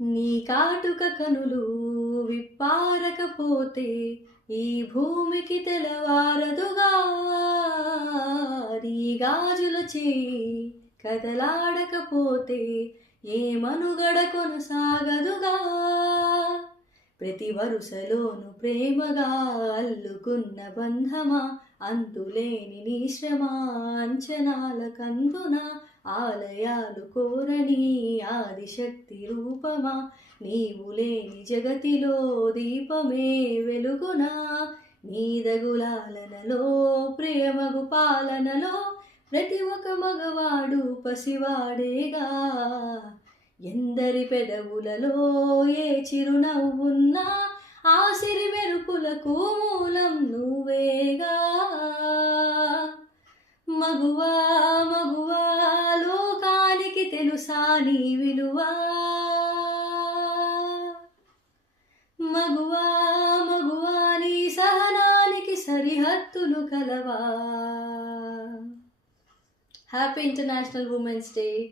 నీ కాటుక కనులు విప్పారకపోతే ఈ భూమికి తెలవారదుగా. నీ గాజుల చేయి కదలాడకపోతే ఏ మనుగడ కొనసాగదుగా. ప్రతి వరుసలోను ప్రేమగా అల్లుకున్న బంధమా, అంతులేని నీ శ్రమ అంచనాల కందున. ఆలయాలు కోరని ఆదిశక్తి రూపమా, నీవు లేని జగతిలో దీపమే వెలుగునా. నీదగులాలనలో ప్రేమగు పాలనలో ప్రతి ఒక్క మగవాడు పసివాడేగా. ఎందరి పెదవులలో ఏ చిరునవ్వున్నా ఆ సిరి మెరుపులకు మూలం నువ్వేగా. మగువా మగువా లోకానికి తెలుసా నీ విలువా. మగువా మగువా నీ సహనానికి సరిహద్దులు కలవా. Happy international women's day.